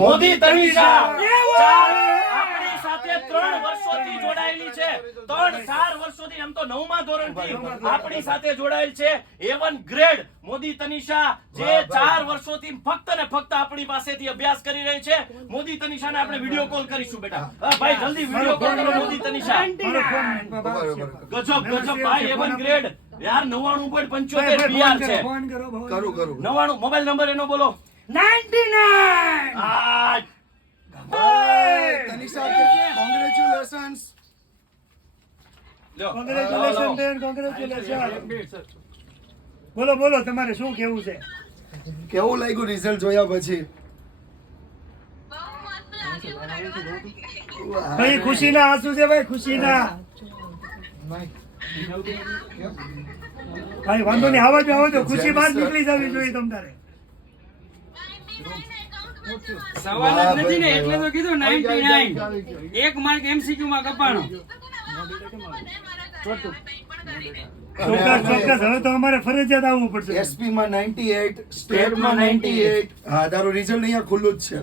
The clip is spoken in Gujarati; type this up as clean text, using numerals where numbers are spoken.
મોદી તનિષા આપણી સાથે 3 વર્ષોથી જોડાયેલી છે 3-4 વર્ષોથી એમ તો 9મા ધોરણથી આપણી સાથે જોડાયેલ છે A1 ગ્રેડ મોદી તનિષા જે 4 વર્ષોથી ફક્ત ને ફક્ત આપણી પાસેથી અભ્યાસ કરી રહી છે મોદી તનિષાને આપણે વિડિયો કોલ કરીશું બેટા ભાઈ જલ્દી વિડિયો કોલ કરો મોદી તનિષા ગજબ ભાઈ A1 ગ્રેડ યાર 99.75 PR છે ફોન કરો 99 મોબાઈલ નંબર એનો બોલો 99 તનિષા કોંગ્રેચ્યુલેશન્સ કોંગ્રેચ્યુલેશન બોલો તમારે શું કેવું છે કેવું લાગ્યું રિઝલ્ટ જોયા પછી ભાઈ ખુશીના આંસુ છે ભાઈ ખુશીના ભાઈ વાંધો નહીં આવો તો ખુશી બહાર નીકળી જવી જોઈએ તમારે સવાલ જ નથી ને એટલે તો કીધું 99 એક માર્ક MCQ માં કપાણો ચોક્કસ હવે તો અમારે ફરજિયાત આવવું પડશે એસપી માં 98 સ્ટેટ માં 98 હા તારું રિઝલ્ટ અહીંયા ખુલ્લું જ છે